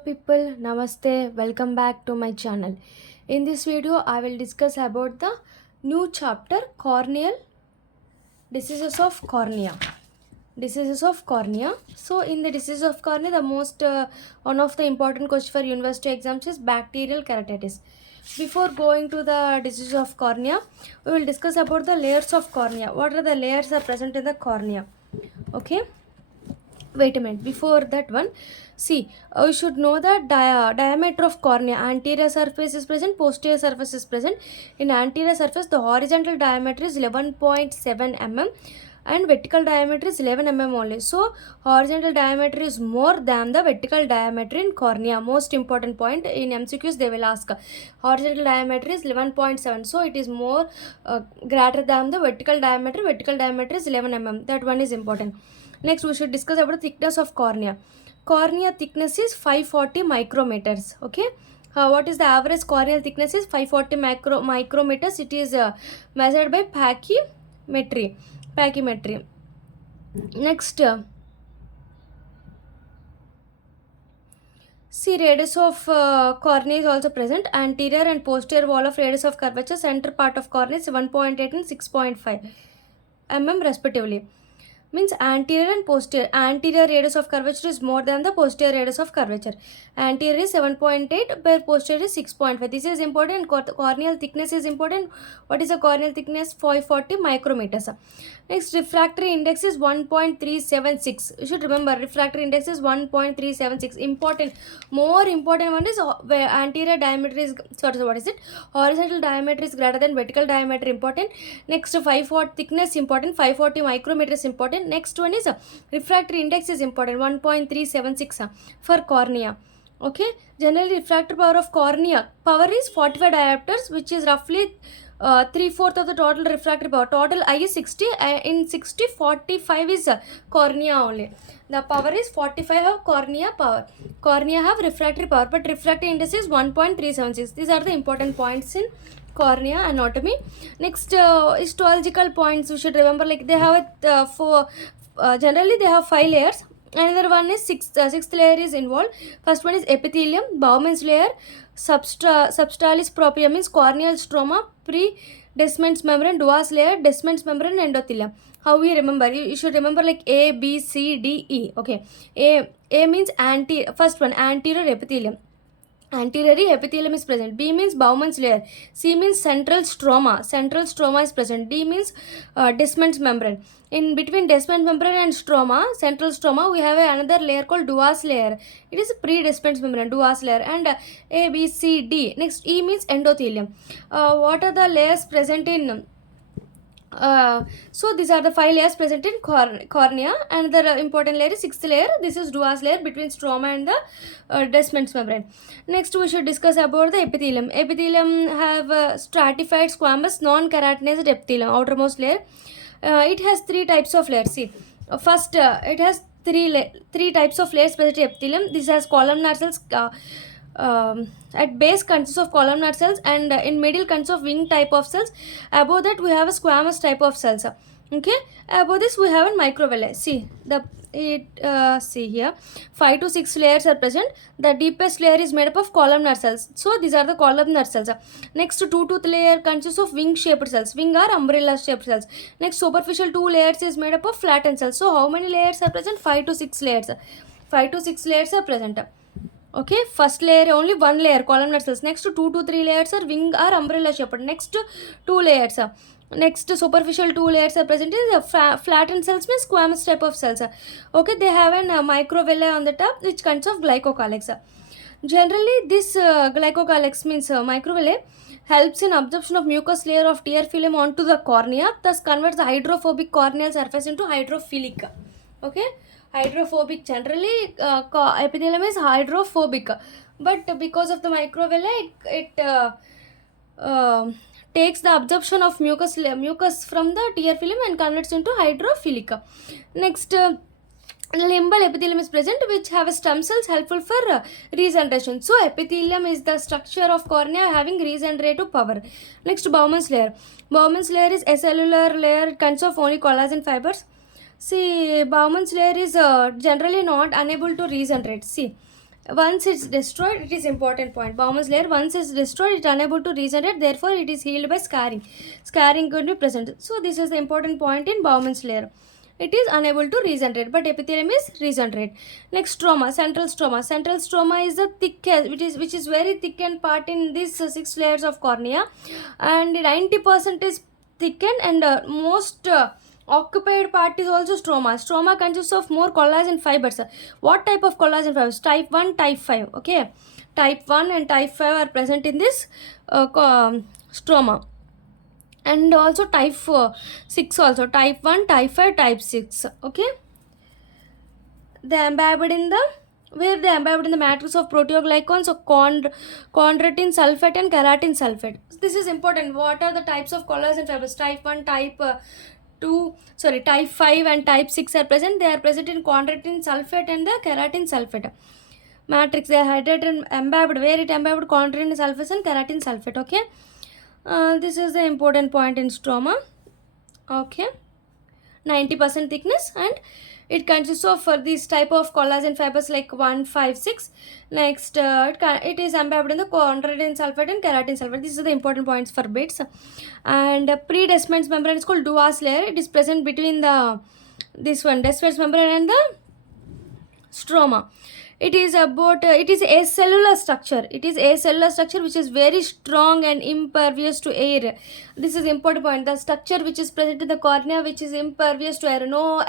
People, namaste, welcome back to my channel. In this video I will discuss about the new chapter corneal diseases of cornea. So in the disease of cornea, the most one of the important question for university exams is bacterial keratitis. Before going to the disease of cornea, we will discuss about the layers of cornea. What are the layers are present in the cornea? Okay, wait a minute. Before that one, see, we should know that diameter of cornea. Anterior surface is present, posterior surface is present. In anterior surface, the horizontal diameter is 11.7 mm and vertical diameter is 11 mm only. So horizontal diameter is more than the vertical diameter in cornea. Most important point in MCQs, they will ask horizontal diameter is 11.7, so it is more greater than the vertical diameter. Vertical diameter is 11 mm. That one is important. Next, we should discuss about the thickness of cornea. Cornea thickness is 540 micrometers. Okay. What is the average corneal thickness is 540 micrometers. It is measured by pachymetry. Next, see, radius of cornea is also present. Anterior and posterior wall of radius of curvature. Center part of cornea is 1.8 and 6.5 mm respectively. Means anterior and posterior. Anterior radius of curvature is more than the posterior radius of curvature. Anterior is 7.8 where posterior is 6.5. This is important. Corneal thickness is important. What is the corneal thickness? 540 micrometers. Next, refractory index is 1.376. You should remember, refractory index is 1.376. Important. More important one is where anterior diameter is, sorry, what is it? Horizontal diameter is greater than vertical diameter. Important. Next, 540 thickness important. 540 micrometers important. Next one is refractory index is important. 1.376 for cornea. Okay. Generally, refractive power of cornea power is 45 diopters, which is roughly 3/4 of the total refractory power. Total I is 60. In 60, 45 is cornea only. The power is 45 of cornea power. Cornea have refractory power, but refractive index is 1.376. These are the important points in cornea anatomy. Next, histological points we should remember, like they have generally they have 5 layers. Another one is sixth layer is involved. First one is epithelium, Bowman's layer, substralis propria means corneal stroma, pre-Descemet's membrane, Duas layer, Descemet's membrane, endothelium. How we remember? You should remember like A, B, C, D, E. Okay, A means first one anterior epithelium. Anterior epithelium is present. B means Bowman's layer. C means central stroma. Central stroma is present. D means Descemet's membrane. In between Descemet's membrane and stroma, central stroma, we have another layer called Duas layer. It is pre-Descemet's membrane, Duas layer. And A, B, C, D. Next, E means endothelium. What are the layers present in? So these are the 5 layers present in cornea, and the important layer is 6th layer. This is Duas layer between stroma and the Descemet's membrane. Next, we should discuss about the epithelium. Epithelium have stratified squamous non-keratinized epithelium, outermost layer. It has 3 types of layers. See, first it has three types of layers present in epithelium. This has columnar cells. At base consists of columnar cells, and in middle consists of wing type of cells. Above that we have a squamous type of cells. Okay, above this we have a microvilli. See see here, 5 to 6 layers are present. The deepest layer is made up of columnar cells, so these are the columnar cells. Next, 2 to 3 layer consists of wing shaped cells, wing or umbrella shaped cells. Next, superficial 2 layers is made up of flattened cells. So how many layers are present? 5 to 6 layers. 5 to 6 layers are present. Okay, first layer only one layer columnar cells. Next, 2 to 3 layers are wing or umbrella shaped. Next, 2 layers. Next, superficial 2 layers are present in the flattened cells means squamous type of cells. Okay, they have a microvilli on the top which consists of glycocalyx. Generally, this glycocalyx means microvilli helps in absorption of mucous layer of tear film onto the cornea, thus converts the hydrophobic corneal surface into hydrophilic. Okay, hydrophobic. Generally, epithelium is hydrophobic, but because of the microvilli, it takes the absorption of mucus from the tear film and converts into hydrophilic. Next, limbal epithelium is present, which have stem cells helpful for regeneration. So epithelium is the structure of cornea having regenerative power. Next, Bowman's layer. Bowman's layer is a cellular layer. It consists of only collagen fibers. See, Bowman's layer is generally not unable to regenerate. See, Once it's destroyed, it is important point. Bowman's layer, once it's destroyed, it's unable to regenerate, therefore it is healed by scarring. Scarring could be present. So this is the important point in Bowman's layer. It is unable to regenerate, but epithelium is regenerate. Next, stroma, central stroma. Central stroma is the thickest, which is very thickened part in these 6 layers of cornea, and 90% is thickened, and most occupied part is also stroma. Stroma consists of more collagen fibers. What type of collagen fibers? Type 1, type 5. Okay, type 1 and type 5 are present in this stroma, and also type 6 also. Type 1, type 5, type 6. Okay, they imbibed in the, where they imbibed in the matrix of proteoglycans, so chondroitin sulfate and keratin sulfate. This is important. What are the types of collagen fibers? Type 1, type 2, sorry, type 5 and type 6 are present. They are present in chondroitin sulfate and the keratin sulfate matrix. They are hydrated and imbibed, where it imbibed chondroitin sulfate and keratin sulfate. Okay, this is the important point in stroma. Okay, 90% thickness, and it consists of this type of collagen fibers like 1, 5, 6. Next, it is imbibed in the chondroitin sulfate and keratin sulfate. These are the important points for bits. And pre-Descemet's membrane is called Duas layer. It is present between the this one Descemet's membrane and the stroma. It is about it is acellular structure. It is acellular structure which is very strong and impervious to air. This is important point. The structure which is present in the cornea, which is impervious to air, no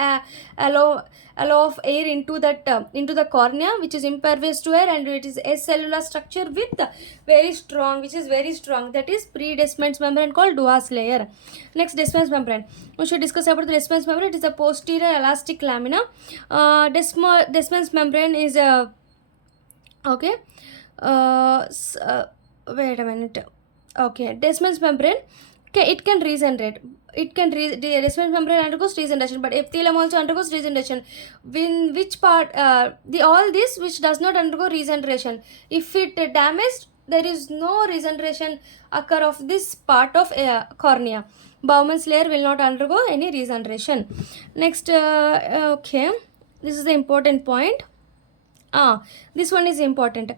allow of air into the cornea, which is impervious to air, and it is acellular structure with very strong, which is very strong. That is pre-Descemet's membrane called Duas layer. Next, Descemet's membrane. We should discuss about the Descemet's membrane. It is a posterior elastic lamina. Descemet's membrane is a okay. Wait a minute. Okay, Descemet's membrane. Okay, it can regenerate. The Descemet's membrane undergoes regeneration, but epithelium also undergoes regeneration. In which part? All this which does not undergo regeneration. If it damaged, there is no regeneration occur of this part of cornea. Bowman's layer will not undergo any regeneration. Next, okay, this is the important point. This one is important.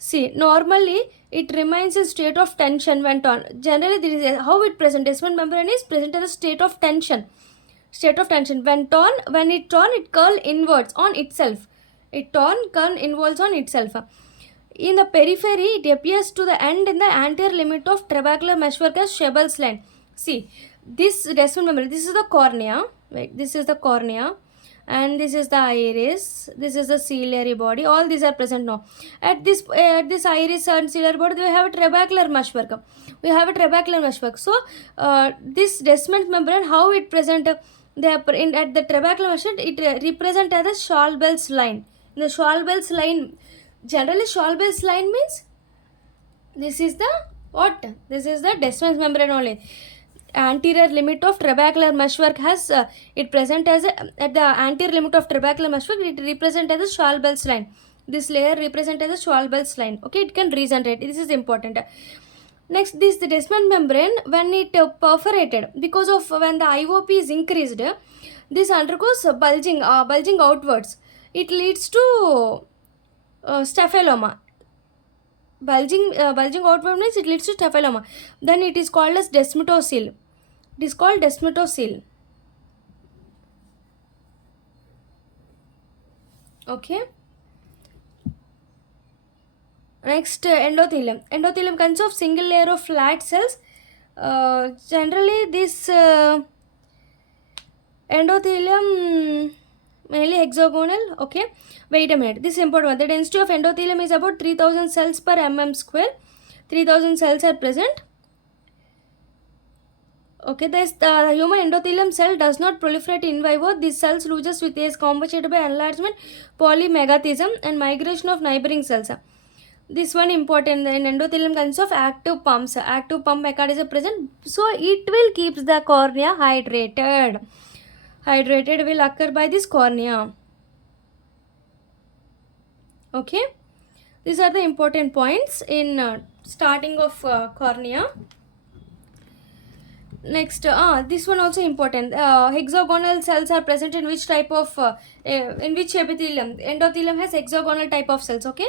See, normally it remains in state of tension when torn. Generally, this is how it present. Descent membrane is present as a state of tension. State of tension. When it torn, it curl inwards on itself. It torn, curl inwards on itself. In the periphery, it appears to the end in the anterior limit of trabecular meshwork as Shebel's line. See, this descent membrane, this is the cornea. Wait, this is the cornea. And this is the iris, this is the ciliary body. All these are present now. At this iris and ciliary body, we have a trabecular meshwork. So this Descemet's membrane, how it present? At the trabecular meshwork, it represent as a Schwalbel's line. In the Schwalbel's line, generally Schwalbel's line means this is the what? This is the Descemet's membrane only. Anterior limit of trabecular meshwork has it present as at the anterior limit of trabecular meshwork, it represent as a Schwalbel's line. This layer represent as a Schwalbel's line. Okay, it can regenerate. This is important. Next, the Descemet membrane, when it perforated, because of when the IOP is increased, this undergoes bulging outwards. It leads to staphyloma. Bulging outward means it leads to staphyloma. Then it is called as desmetocele. It is called desmetocele. Okay. Next, endothelium. Endothelium consists of single layer of flat cells. Generally, this endothelium mainly hexagonal. Okay, wait a minute, this is important one. The density of endothelium is about 3000 cells per mm square. 3000 cells are present. Okay, the human endothelium cell does not proliferate in vivo. These cells loses with age, compensated by enlargement, polymegathism, and migration of neighboring cells. This one important. In endothelium consists of active pumps. Active pump mechanism present, so it will keep the cornea hydrated. Hydrated will occur by this cornea. Okay, these are the important points in starting of cornea. Next, this one also important. Hexagonal cells are present in which type of in which epithelium? Endothelium has hexagonal type of cells. Okay,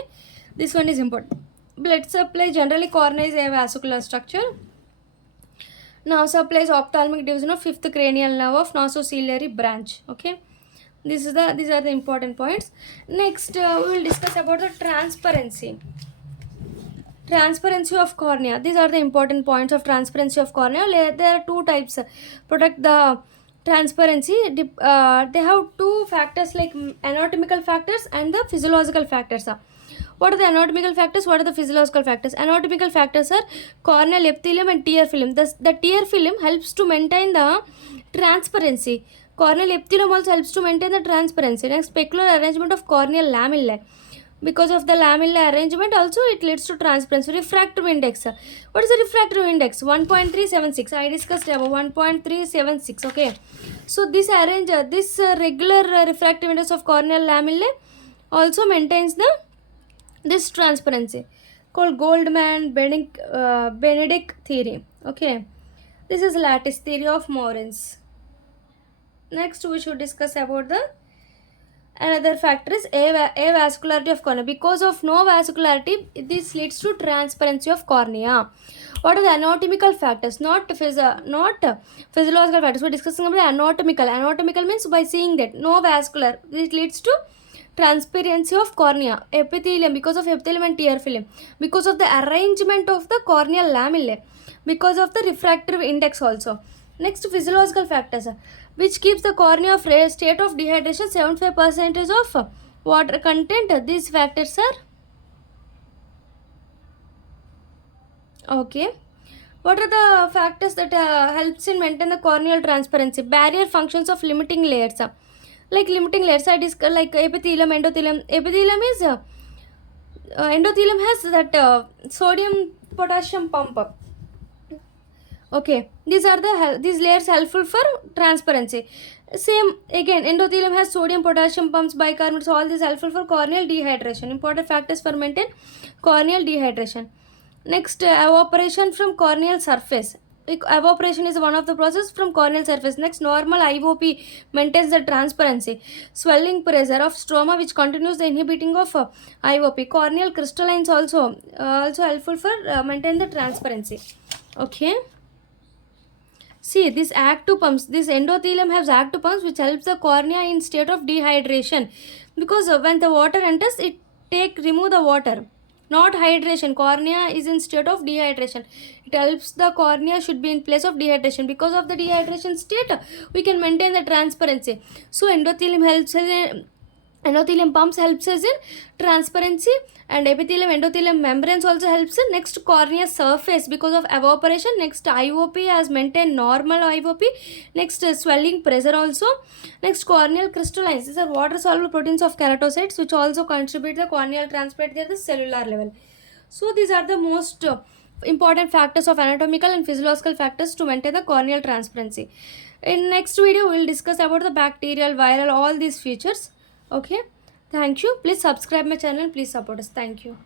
this one is important. Blood supply generally cornea is a vascular structure. Now supplies ophthalmic division of fifth cranial nerve of nasociliary branch. Okay, these are the important points. Next, we will discuss about the transparency of cornea. These are the important points of transparency of cornea. There are two types. Protect the transparency. They have two factors like anatomical factors and the physiological factors. What are the anatomical factors? What are the physiological factors? Anatomical factors are corneal epithelium and tear film. The tear film helps to maintain the transparency. Corneal epithelium also helps to maintain the transparency. Next, specular arrangement of corneal lamellae. Because of the lamellar arrangement also it leads to transparency. Refractive index, what is the refractive index? 1.376. I discussed about 1.376. Okay, so this regular refractive index of corneal lamellae also maintains this transparency, called Goldman Benedict theory. Okay, this is lattice theory of Morins. Next we should discuss about the another factor is avascularity of cornea. Because of no vascularity, this leads to transparency of cornea. What are the anatomical factors? Not physiological factors. We're discussing about anatomical. Anatomical means by seeing that no vascular. This leads to transparency of cornea. Epithelium, because of epithelium and tear film. Because of the arrangement of the corneal lamellae. Because of the refractive index also. Next, physiological factors, which keeps the cornea of state of dehydration, 75% of water content. These factors are okay. What are the factors that helps in maintain the corneal transparency? Barrier functions of limiting layers. Like limiting layers, I discuss like epithelium, endothelium. Epithelium is endothelium has that sodium potassium pump. Okay, these layers helpful for transparency. Same again, endothelium has sodium, potassium pumps, bicarbonates. All these helpful for corneal dehydration. Important factors for maintain corneal dehydration. Next, evaporation from corneal surface. Evaporation is one of the process from corneal surface. Next, normal IOP maintains the transparency. Swelling pressure of stroma which continues the inhibiting of IOP. Corneal crystallines also helpful for maintain the transparency. Okay. See, this active pumps, this endothelium has active pumps which helps the cornea in state of dehydration. Because when the water enters, it remove the water. Not hydration. Cornea is in state of dehydration. It helps the cornea should be in place of dehydration. Because of the dehydration state, we can maintain the transparency. So endothelium pumps helps us in transparency, and epithelium endothelium membranes also helps in next cornea surface because of evaporation. Next, IOP has maintained normal IOP. Next, swelling pressure also. Next, corneal crystallines. These are water soluble proteins of keratocytes which also contribute the corneal transparency at the cellular level. So these are the most important factors of anatomical and physiological factors to maintain the corneal transparency. In next video we will discuss about the bacterial, viral, all these features. Okay, thank you. Please subscribe my channel. Please support us. Thank you.